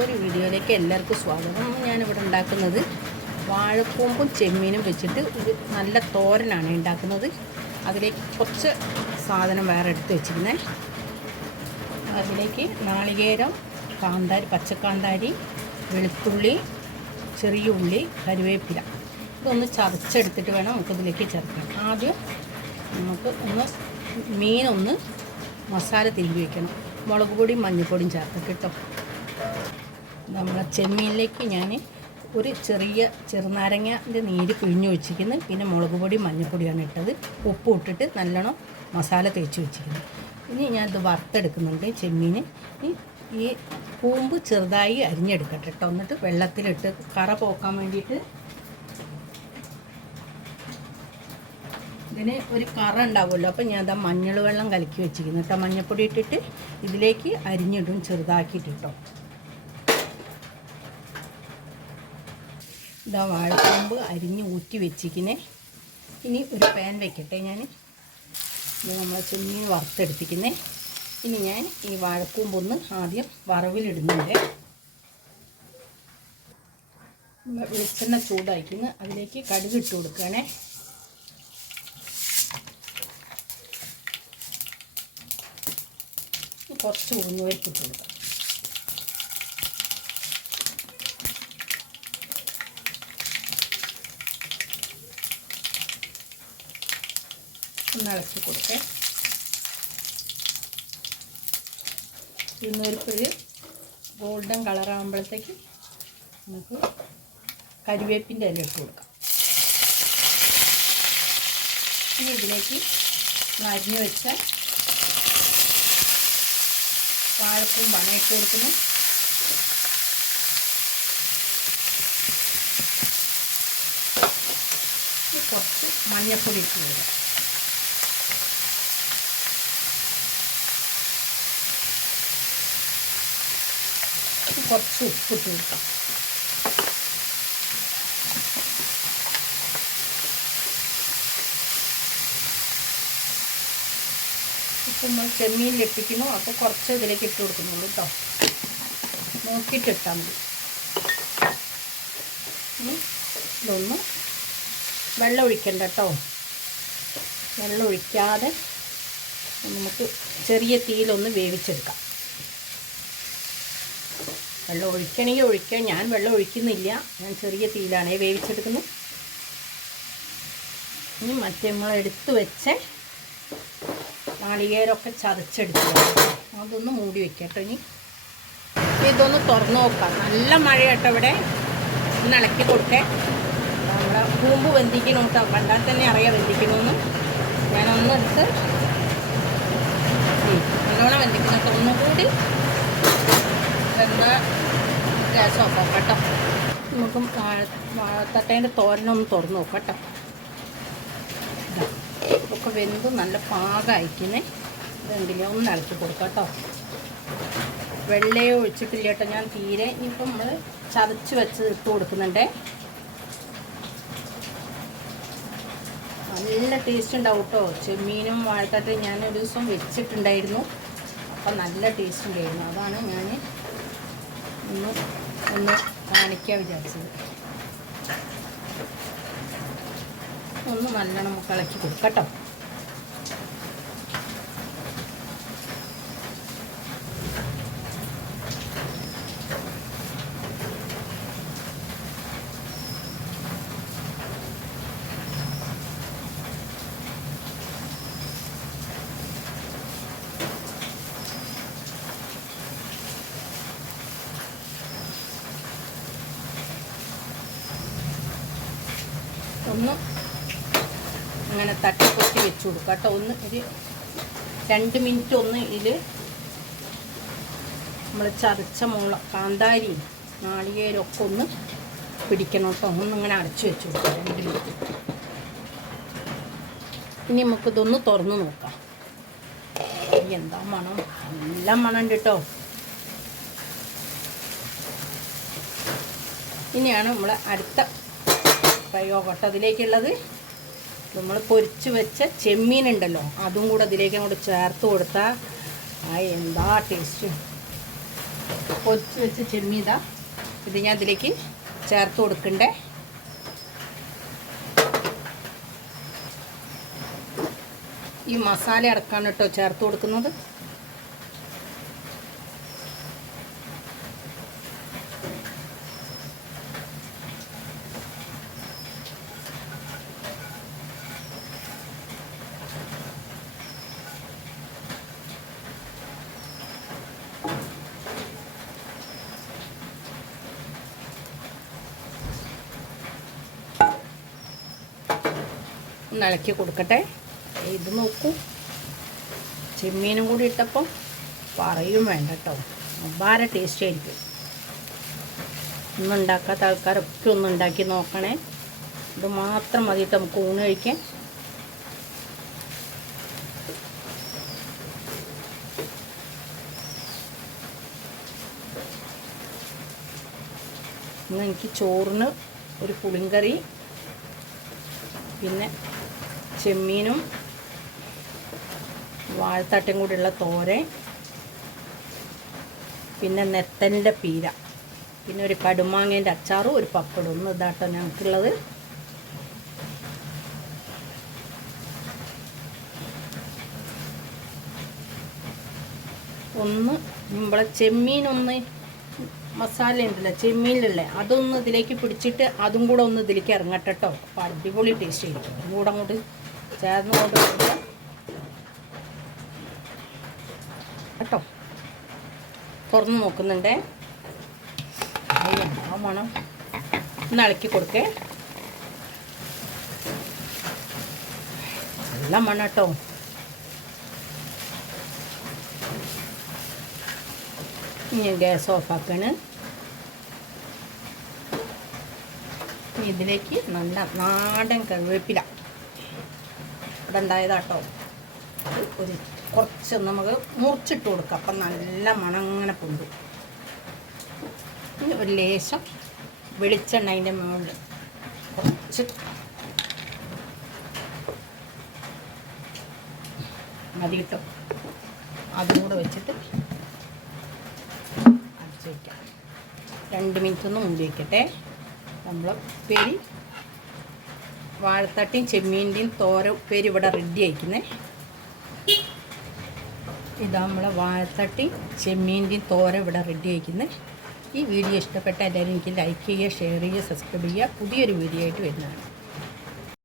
പുതിയൊരു വീഡിയോയിലേക്ക് എല്ലാവർക്കും സ്വാഗതം. ഞാനിവിടെ ഉണ്ടാക്കുന്നത് വാഴക്കൂമ്പും ചെമ്മീനും വെച്ചിട്ട് ഒരു നല്ല തോരനാണ് ഉണ്ടാക്കുന്നത്. അതിലേക്ക് കുറച്ച് സാധനം വേറെ എടുത്ത് വെച്ചിരുന്നത് അതിലേക്ക് നാളികേരം കാന്താരി പച്ചക്കാന്താരി വെളുത്തുള്ളി ചെറിയ ഉള്ളി കരുവേപ്പില ഇതൊന്ന് ചതച്ചെടുത്തിട്ട് വേണം നമുക്ക് ഇതിലേക്ക് ചേർക്കാൻ. ആദ്യം നമുക്ക് ഒന്ന് മീനൊന്ന് മസാല തിരുമ്പി വയ്ക്കണം മുളക് പൊടിയും മഞ്ഞൾപ്പൊടിയും ചേർത്തിട്ട് കേട്ടോ. നമ്മളെ ചെമ്മീനിലേക്ക് ഞാൻ ഒരു ചെറിയ ചെറുനാരങ്ങന്റെ നീര് പിഴിഞ്ഞ് വെച്ചിരിക്കുന്നത് പിന്നെ മുളക് പൊടി മഞ്ഞൾപ്പൊടിയാണ് ഇട്ടത്. ഉപ്പ് ഇട്ടിട്ട് നല്ലോണം മസാല തേച്ച് വെച്ചിരിക്കുന്നത് ഇനി ഞാനിത് വറുത്തെടുക്കുന്നുണ്ട് ചെമ്മീന്. ഈ കൂമ്പ് ചെറുതായി അരിഞ്ഞെടുക്കട്ടെ കേട്ടോ. എന്നിട്ട് വെള്ളത്തിലിട്ട് കറ പോക്കാൻ വേണ്ടിയിട്ട് ഇതിന് ഒരു കറ ഉണ്ടാവുമല്ലോ. അപ്പം ഞാൻ അതാ മഞ്ഞൾ വെള്ളം കലക്കി വെച്ചിരിക്കുന്നു. കേട്ടോ മഞ്ഞൾപ്പൊടി ഇട്ടിട്ട് ഇതിലേക്ക് അരിഞ്ഞിടും ചെറുതാക്കിയിട്ടിട്ടോ ഇതാ വാഴക്കൂമ്പ് അരിഞ്ഞ് ഊറ്റി വെച്ചിരിക്കുന്നേ. ഇനി ഒരു പാൻ വെക്കട്ടെ ഞാൻ ഇത് നമ്മൾ ചെമ്മീൻ വറുത്തെടുത്തിക്കുന്നേ. ഇനി ഞാൻ ഈ വാഴക്കൂമ്പൊന്ന് ആദ്യം വറവിലിടുന്നുണ്ട്. വെളിച്ചെണ്ണ ചൂടായിക്കുന്നു അതിലേക്ക് കടുക് ഇട്ട് കൊടുക്കുകയാണേ കുറച്ച് ഉഴുന്നുപരിപ്പ് കൊടുക്കാം. ഒന്ന് ഇളക്കി കൊടുക്കേ. ഒരു ഗോൾഡൻ കളറാകുമ്പോഴത്തേക്ക് നമുക്ക് കരിവേപ്പിന്റെ ഇല ഇട്ട് കൊടുക്കാം. ഇനി ഇതിലേക്ക് നരിഞ്ഞ് വെച്ച വാഴക്കൂമ്പാണ് ഇട്ട് കൊടുക്കുന്നത് കുറച്ച് മഞ്ഞൾപ്പൊടി ഇട്ട് കൊടുക്കുക കുറച്ച് ഉപ്പിട്ട് കൊടുക്കാം ഇപ്പം നമ്മൾ ചെമ്മീൻ ഇട്ടിക്കുന്നു അപ്പോൾ കുറച്ച് ഇതിലേക്ക് ഇട്ട് കൊടുക്കുന്നുള്ളൂ കേട്ടോ. നോക്കിയിട്ട് ഇട്ടാൽ മതി ഇതൊന്ന് വെള്ളം ഒഴിക്കണ്ട കേട്ടോ. വെള്ളം ഒഴിക്കാതെ നമുക്ക് ചെറിയ തീയിലൊന്ന് വേവിച്ചെടുക്കാം. വെള്ളം ഒഴിക്കണമെങ്കിൽ ഒഴിക്കാം. ഞാൻ വെള്ളം ഒഴിക്കുന്നില്ല. ഞാൻ ചെറിയ തീയിലാണേ വേവിച്ചെടുക്കുന്നത്. ഇനി മറ്റേ നമ്മൾ എടുത്ത് വെച്ച് നാളികേരമൊക്കെ ചതച്ചെടുക്കുക. അതൊന്ന് മൂടി വെക്കട്ടോ ഇനി. ഇതൊന്ന് തുറന്ന് നോക്കാം. നല്ല മഴ കേട്ടോ ഇവിടെ. ഒന്ന് ഇളക്കി കൊടുക്കേ. നമ്മുടെ കൂമ്പ് വെന്തിക്കണം കേട്ടോ കണ്ടാൽ തന്നെ അറിയാം വെന്തിക്കണമെന്ന് ഞാനൊന്നെടുത്ത് നല്ലോണം വെന്തിക്കണം ഒന്നുകൂടി വെന്ത ഗ്യാസ് ഓഫ് കേട്ടോ. നമുക്ക് വാഴത്തട്ടേന്റെ തോരനൊന്ന് തുറന്ന് നോക്കാം കേട്ടോ. ഒക്കെ വെന്ത് നല്ല പാകമായിരിക്കുന്നേ ഇതെങ്കിലും ഒന്ന് ഇളക്കി കൊടുക്കാം കേട്ടോ. വെള്ളയോ ഒഴിച്ചിട്ടില്ല കേട്ടോ ഞാൻ തീരെ. ഇനിയിപ്പം നമ്മൾ ചതച്ച് വെച്ച് ഇട്ട് കൊടുക്കുന്നുണ്ടേ. നല്ല ടേസ്റ്റ് ഉണ്ടാവും കേട്ടോ. ചെമ്മീനും വാഴത്തട്ടയും ഞാൻ ഒരു ദിവസം വെച്ചിട്ടുണ്ടായിരുന്നു. അപ്പം നല്ല ടേസ്റ്റ് ഉണ്ടായിരുന്നു. അതാണ് ഞാൻ ഒന്ന് ഒന്ന് കാണിക്കാൻ വിചാരിച്ചത്. ഒന്ന് നല്ലോണം കളക്കി ഇളക്കി കൊടുക്കാം ഒന്ന് അങ്ങനെ തട്ടിപ്പൊട്ടി വെച്ച് കൊടുക്കുക കേട്ടോ. ഒന്ന് ഒരു രണ്ട് മിനിറ്റ് ഒന്ന് ഇതിൽ നമ്മൾ ചതച്ച മുള കാന്താരിയും നാളികേരും ഒക്കെ ഒന്ന് പിടിക്കണം കേട്ടോ. ഒന്നിങ്ങനെ അടച്ചു വെച്ച് കൊടുക്കുക രണ്ട് മിനിറ്റ്. ഇനി നമുക്കിതൊന്ന് തുറന്ന് നോക്കാം. എന്താ മണം? നല്ല മണം ഉണ്ട് കേട്ടോ. ഇനിയാണ് നമ്മൾ അടുത്ത പ്രയോഗം കേട്ടോ അതിലേക്കുള്ളത് നമ്മൾ പൊരിച്ച് വെച്ച ചെമ്മീൻ ഉണ്ടല്ലോ അതും കൂടെ അതിലേക്ക് അങ്ങോട്ട് ചേർത്ത് കൊടുത്താൽ ആ എന്താ ടേസ്റ്റ് പൊരിച്ച് വെച്ച ചെമ്മീതാ ഇത്. ഞാൻ ഇതിലേക്ക് ചേർത്ത് കൊടുക്കണ്ടേ? ഈ മസാല അടക്കാണ് കേട്ടോ ചേർത്ത് കൊടുക്കുന്നത്. ഒന്ന് ഇളക്കി കൊടുക്കട്ടെ. ഇത് നോക്കൂ. ചെമ്മീനും കൂടി ഇട്ടപ്പം പറയും വേണ്ട കേട്ടോ അപാര ടേസ്റ്റ് ആയിരിക്കും. ഒന്നും ഉണ്ടാക്കാത്ത ആൾക്കാരൊക്കെ ഒന്ന് ഉണ്ടാക്കി നോക്കണേ. ഇത് മാത്രം മതി നമുക്ക് ഊണ് കഴിക്കാൻ. ഇന്ന് എനിക്ക് ചോറിന് ഒരു പുളിങ്കറി പിന്നെ ചെമ്മീനും വാഴത്തട്ടും കൂടിയുള്ള തോരൻ. പിന്നെ നെത്തന്റെ പീര. പിന്നെ ഒരു കടുമാങ്ങേന്റെ അച്ചാറും ഒരു പപ്പടും ഒന്ന് ഇതാട്ടോ ഞങ്ങൾക്കുള്ളത്. ഒന്ന് നമ്മളെ ചെമ്മീനൊന്ന് മസാല ഉണ്ടല്ലോ ചെമ്മീനിലല്ലേ? അതൊന്ന് ഇതിലേക്ക് പിടിച്ചിട്ട് അതും കൂടെ ഒന്ന് ഇതിലേക്ക് ഇറങ്ങട്ടെ കേട്ടോ അപ്പോൾ അടിപൊളി ടേസ്റ്റ് ചെയ്യും കൂടെ അങ്ങോട്ട് ചേർന്ന് കൊണ്ട് കേട്ടോ? തുറന്ന് നോക്കുന്നുണ്ടേ. ആ മണം. ഒന്ന് ഇളക്കി കൊടുക്കേ. നല്ല മണം കേട്ടോ. ഇനി ഗ്യാസ് ഓഫാക്കാണ്. ഇതിലേക്ക് നല്ല നാടൻ കറിവേപ്പില. ഇവിടെ ഉണ്ടായതാട്ടോ ഒരു കുറച്ച് നമുക്ക് മുറിച്ചിട്ട് കൊടുക്കാം. അപ്പം നല്ല മണം അങ്ങനെ പൊന്തും ഒരു ലേശം വെളിച്ചെണ്ണ അതിന്റെ മുകളിൽ കുറച്ച് മതി കിട്ടും അതും കൂടെ വെച്ചിട്ട് അടിച്ച് വയ്ക്കാം രണ്ട് മിനിറ്റ് ഒന്ന് മുമ്പ് വയ്ക്കട്ടെ നമ്മൾ ഉപ്പേരി വാഴത്തട്ടിയും ചെമ്മീന്റെയും തോര ഉപ്പേരി ഇവിടെ റെഡി ആയിക്കുന്നേ. ഇതാ നമ്മളെ വാഴത്തട്ടി ചെമ്മീന്റെയും തോര ഇവിടെ റെഡി ആയിക്കുന്നത് ഈ വീഡിയോ ഇഷ്ടപ്പെട്ട എല്ലാവരും എനിക്ക് ലൈക്ക് ചെയ്യുക ഷെയർ ചെയ്യുക സബ്സ്ക്രൈബ് ചെയ്യുക. പുതിയൊരു വീഡിയോ ആയിട്ട് വരുന്നതാണ്.